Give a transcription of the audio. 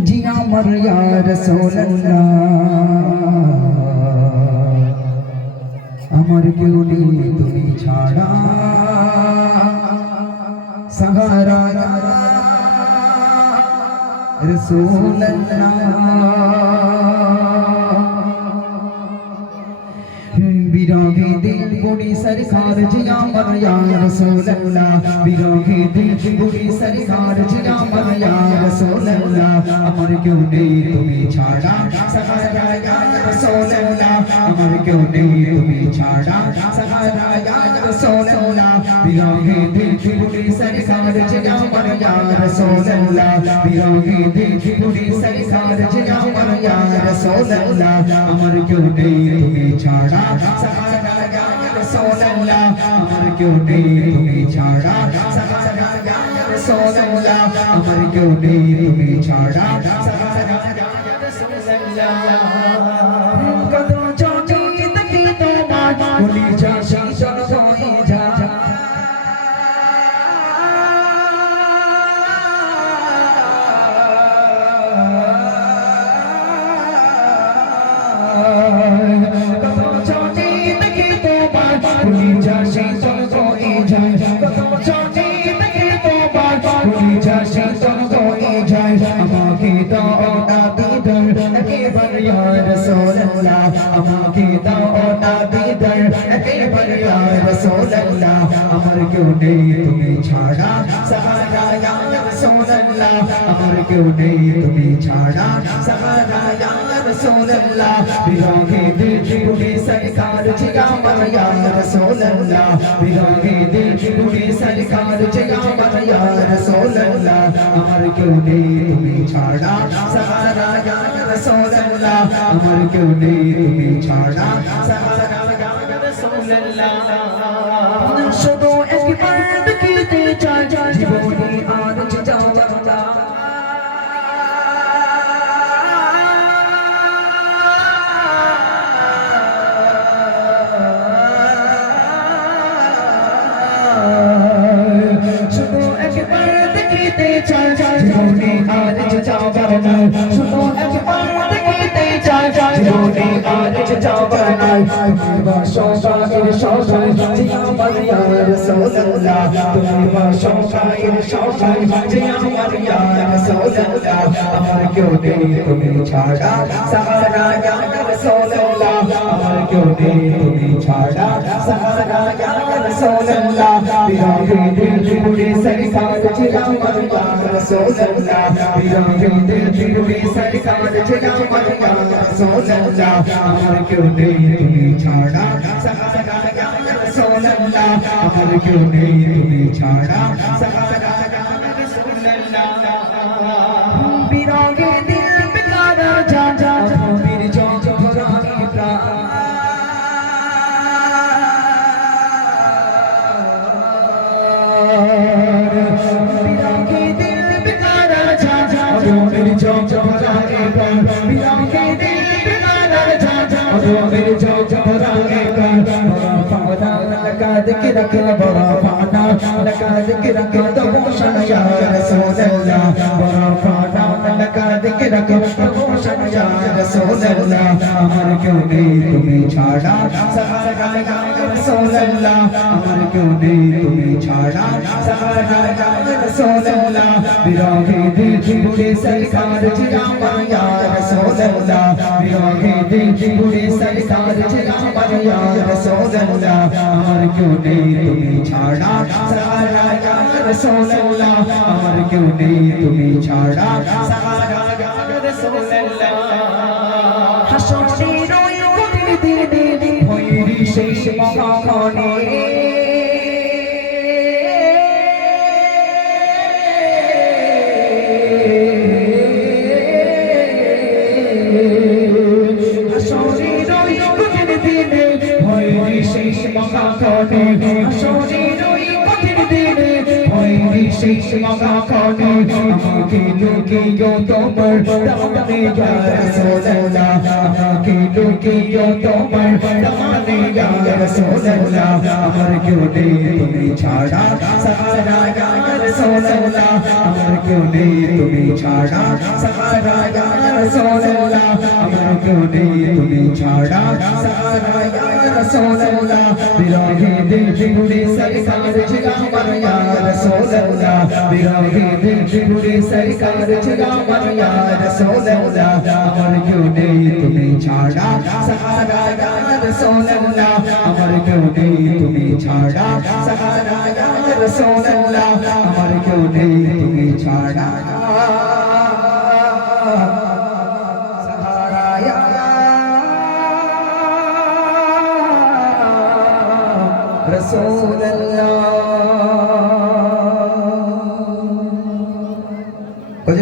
জি আমার ইয়া রাসূলুল্লাহ আমার কেউ নেই তুমি ছাড়া সাহারা রাসূলুল্লাহ বিরোহী দিল বুড়ি সরকার জিয়া আমার ইয়া রাসূলুল্লাহ বিরোহী দিল বুড়ি সরকার জিয়া আমার ইয়া রাসূলুল্লাহ আমার কেউ নেই তুমি ছাড়া সাহারা ইয়া রাসূলুল্লাহ আমার কেউ নেই তুমি ছাড়া সাহারা ইয়া রাসূলুল্লাহ বিরোহী দিল বুড়ি সরকার জিয়া আমার ইয়া রাসূলুল্লাহ বিরোহী দিল বুড়ি সরকার জিয়া আমার ইয়া রাসূলুল্লাহ আমার কেউ নেই তুমি ছাড়া সাহারা ইয়া রাসূলুল্লাহ আমার কেউ নেই তুমি ছাড়া সাহারা ইয়া রাসূলুল্লাহ আমার কেউ নেই তুমি ছাড়া সাহারা ইয়া রাসূলুল্লাহ কদম চটি দেখি তোমার বলি যা শাসন হয়ে যা আমাকে দাও না দিদার একেবারে ইয়া রাসূলুল্লাহ আমাকে দাও না দিদার একেবারে ইয়া রাসূলুল্লাহ আমার কেউ নেই তুমি ছাড়া সাহারা ইয়া রাসূলুল্লাহ আমার কেউ নেই তুমি ছাড়া সাহারা ইয়া রাসূলুল্লাহ বিরোহী দিল বুড়ি সরকার জিয়া আমার ইয়া রাসূলুল্লাহ বিরোহী দিল বুড়ি সরকার জিয়া আমার ইয়া রাসূলুল্লাহ আমার কেউ নেই তুমি ছাড়া সাহারা ইয়া রাসূলুল্লাহ আমার কেউ নেই তুমি ছাড়া সাহারা ইয়া রাসূলুল্লাহ শুধু একবার দেখিতে চাই জীবনে আর যাওয়া শুধু একবার দেখিতে চাই জীবনে আর যাওয়া না শুধু একবার দেখিতে চাই জীবনে আর যাওয়া না তুমি বাসকায়ের সবাই জিয়া আমার ইয়া রাসূলুল্লাহ তুমি বাসকায়ের সবাই জিয়া আমার ইয়া রাসূলুল্লাহ আমার কেউ নেই তুমি ছাড়া সাহারা ইয়া রাসূলুল্লাহ আমার কেউ নেই তুমি ছাড়া সাহারা ইয়া রাসূলুল্লাহ বিরোহী দিল বুড়ি সরকার জিয়া আমার ইয়া রাসূলুল্লাহ বিরোহী দিল বুড়ি সরকার জিয়া আমার ইয়া রাসূলুল্লাহ আমার কেউ নেই তুমি ছাড়া সাহারা ইয়া রাসূলুল্লাহ আমার কেউ নেই তুমি ছাড়া সাহারা ইয়া রাসূলুল্লাহ বিরোহী দিল বেকারা যা যা বীর জগরানি প্রাণ বিরোহী দিল বেকারা যা যা বীর জগরানি প্রাণ বিরোহী দিল বেকারা যা যা বীর জগরানি প্রাণ ফানা লगा के रख बड़ा फाना लगा के रख तबोशन या रसूलुल्लाह बड़ा फाना लगा के रख तबोशन या रसूलुल्लाह अमर क्यों नहीं तुम्हें छाड़ा सहारा या रसूलुल्लाह अमर क्यों नहीं तुम्हें छाड़ा सहारा या रसूलुल्लाह बिरौगे दिल बुरे सरकार जिया या रसूलुल्लाह बिरौगे दिल बुरे सरकार जिया या रसूलुल्लाह अमर क्यों नहीं तुम्हें छाड़ा सहारा या रसूलुल्लाह अमर क्यों नहीं तुम्हें छाड़ा सहारा या रसूलुल्लाह हशरेर ওই কঠিন দিনে ভৈরী শেষ মহামনে হশরের ওই কঠিন দিনে ভৈরী শেষ মহামনে হশরের ওই কঠিন দিনে ভৈরী শেষ মহামনে আমাকে লুকিও তোমার দামনে ইয়া রাসূলুল্লাহ আমাকে লুকিও তোমার দামনে ইয়া রাসূলুল্লাহ আমার क्यों नहीं तुम्हें छाड़ा सहारा या রাসূলুল্লাহ আমার কেউ নেই তুমি ছাড়া সাহারা ইয়া রাসূলুল্লাহ আমার কেউ নেই তুমি ছাড়া সাহারা ইয়া রাসূলুল্লাহ বিরহে দিল পুরে সরকার ছিলা আমার ইয়া রাসূলুল্লাহ বিরহে দিল পুরে সরকার ছিলা আমার ইয়া রাসূলুল্লাহ আমার কেউ নেই তুমি ছাড়া সাহারা ইয়া রাসূলুল্লাহ আমার কেউ নেই তুমি ছাড়া সাহারা ইয়া রাসূলুল্লাহ আমার কেউ নেই তুমি ছাড়া সাহারা ইয়া রাসূলুল্লাহ